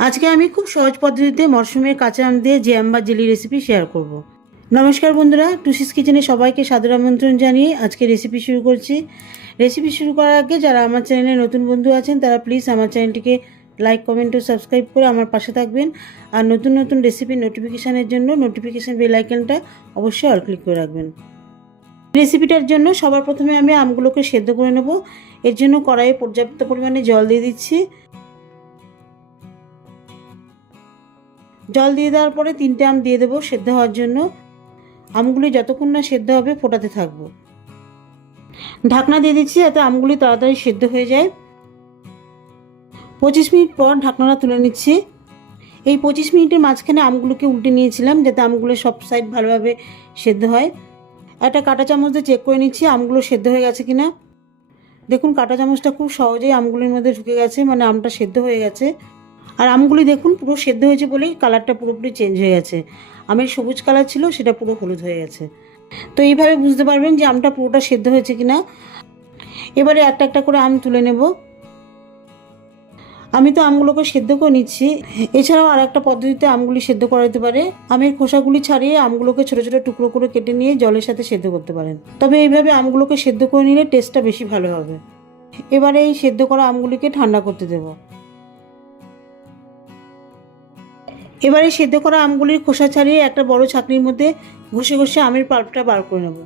আজকে আমি খুব সহজ পদ্ধতিতে মরশুমের কাঁচা আম দিয়ে জ্যাম বা জেলি রেসিপি শেয়ার করব। নমস্কার বন্ধুরা, টুসিস কিচেনে সবাইকে সাদর আমন্ত্রণ জানিয়ে আজকে রেসিপি শুরু করছি। রেসিপি শুরু করার আগে যারা আমার চ্যানেলে নতুন বন্ধু আছেন তারা প্লিজ আমার চ্যানেলটিকে লাইক, কমেন্ট ও সাবস্ক্রাইব করে আমার পাশে থাকবেন। আর নতুন নতুন রেসিপির নোটিফিকেশানের জন্য নোটিফিকেশান বেল আইকনটা অবশ্যই অল ক্লিক করে রাখবেন। রেসিপিটার জন্য সবার প্রথমে আমি আমগুলোকে সেদ্ধ করে নেব। এর জন্য কড়াইয়ে পর্যাপ্ত পরিমাণে জল দিয়ে দিচ্ছি। জল দিয়ে দেওয়ার পরে 3টে আম দিয়ে দেবো সেদ্ধ হওয়ার জন্য। আমগুলি যতক্ষণ না সেদ্ধ হবে ফোটাতে থাকবো। ঢাকনা দিয়ে দিচ্ছি যাতে আমগুলি তাড়াতাড়ি সেদ্ধ হয়ে যায়। 25 মিনিট পর ঢাকনাটা তুলে নিচ্ছি। এই 25 মিনিটের মাঝখানে আমগুলোকে উল্টে নিয়েছিলাম যাতে আমগুলো সব সাইড ভালোভাবে সেদ্ধ হয়। একটা কাঁটা চামচ দিয়ে চেক করে নিচ্ছি আমগুলো সেদ্ধ হয়ে গেছে কিনা। দেখুন কাঁটা চামচটা খুব সহজেই আমগুলির মধ্যে ঢুকে গেছে, মানে আমটা সেদ্ধ হয়ে গেছে। আর আমগুলি দেখুন পুরো সেদ্ধ হয়েছে বলেই কালারটা পুরোপুরি চেঞ্জ হয়ে গেছে। আমের সবুজ কালার ছিল সেটা পুরো হলুদ হয়ে গেছে। তো এইভাবে বুঝতে পারবেন যে আমটা পুরোটা সেদ্ধ হয়েছে কিনা। এবারে একটা একটা করে আম তুলে নেব। আমি তো আমগুলোকে সেদ্ধ করে নিচ্ছি। এছাড়াও আর একটা পদ্ধতিতে আমগুলি সেদ্ধ করা যেতে পারে। আমের খোসাগুলি ছাড়িয়ে আমগুলোকে ছোটো ছোটো টুকরো করে কেটে নিয়ে জলের সাথে সেদ্ধ করতে পারেন। তবে এইভাবে আমগুলোকে সেদ্ধ করে নিলে টেস্টটা বেশি ভালো হবে। এবারে এই সেদ্ধ করা আমগুলিকে ঠান্ডা করতে দেব। এবারে সেদ্ধ করা আমগুলির খোসা ছাড়িয়ে একটা বড় ছাঁকনির মধ্যে ঘষে ঘষে আমের পাল্পটা বার করে নেব।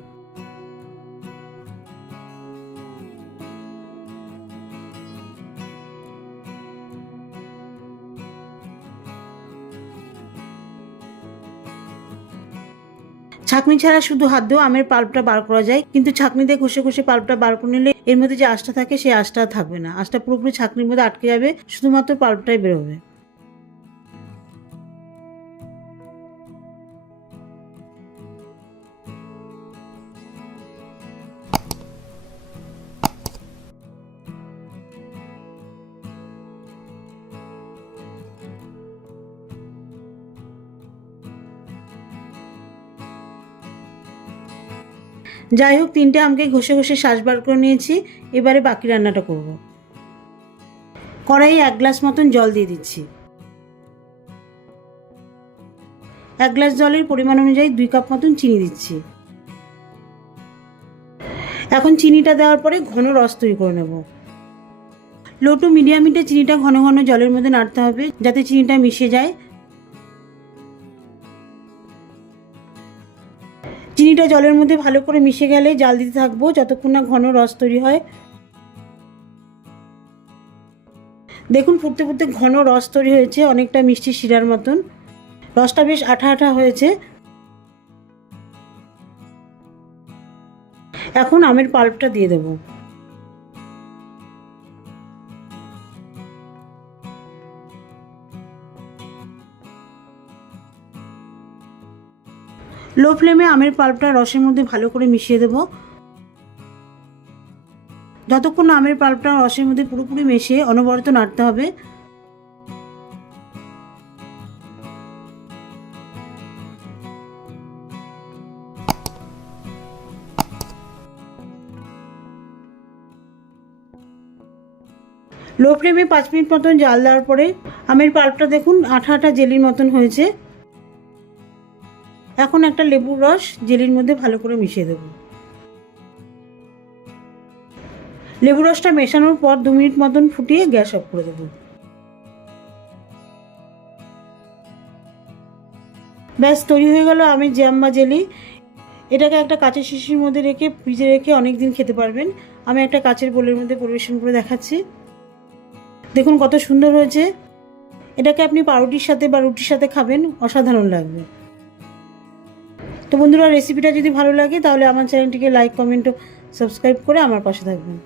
ছাঁকনি ছাড়া শুধু হাত দিয়েও আমের পাল্পটা বার করা যায়, কিন্তু ছাঁকনি দিয়ে ঘষে ঘষে পাল্পটা বার করে নিলে এর মধ্যে যে আঁশটা থাকে সেই আঁশটা থাকবে না। আঁশটা পুরোপুরি ছাঁকনির মধ্যে আটকে যাবে, শুধুমাত্র পাল্পটাই বেরোবে। যাই হোক, 3টে আমকে ঘষে ঘষে শাঁস বার করে নিয়েছি। এবারে বাকি রান্নাটা করব। কড়াইয়ে 1 গ্লাস মতন জল দিয়ে দিচ্ছি। 1 গ্লাস জলের পরিমাণ অনুযায়ী 2 কাপ মতন চিনি দিচ্ছি। এখন চিনিটা দেওয়ার পরে ঘন রস তৈরি করে নেব। লো টু মিডিয়াম হিটে চিনিটা ঘন ঘন জলের মধ্যে নাড়তে হবে যাতে চিনিটা মিশে যায়। চিনিটা জলের মধ্যে ভালো করে মিশে গেলে জাল দিতে থাকবো যতক্ষণ না ঘন রস তৈরি হয়। দেখুন ফুটতে ফুটতে ঘন রস তৈরি হয়েছে, অনেকটা মিষ্টি শিরার মতন। রসটা বেশ আঠা আঠা হয়েছে। এখন আমের পাল্পটা দিয়ে দেবো। লো ফ্লেমে আমের পাল্পটা রসের মধ্যে ভালো করে মিশিয়ে দেবো। যতক্ষণ আমের পাল্পটা রসের মধ্যে পুরোপুরি মিশিয়ে অনবরত নাড়তে হবে। লো ফ্লেমে 5 মিনিট মতন জাল দেওয়ার পরে আমের পাল্পটা দেখুন আঠা আঠা জেলির মতন হয়েছে। এখন একটা লেবুর রস জেলির মধ্যে ভালো করে মিশিয়ে দেব। লেবু রসটা মেশানোর পর 2 মিনিট মতন ফুটিয়ে গ্যাস অফ করে দেব। ব্যাস তৈরি হয়ে গেল আমের জ্যাম বা জেলি। এটাকে একটা কাঁচের শিশির মধ্যে রেখে ফ্রিজে রেখে অনেক দিন খেতে পারবেন। আমি একটা কাঁচের বোলের মধ্যে পরিবেশন করে দেখাচ্ছি। দেখুন কত সুন্দর হয়েছে। এটাকে আপনি পাউরুটির সাথে বা রুটির সাথে খাবেন, অসাধারণ লাগবে। তো বন্ধুরা, রেসিপিটা যদি ভালো লাগে তাহলে আমার চ্যানেলটিকে লাইক, কমেন্ট ও সাবস্ক্রাইব করে আমার পাশে থাকবেন।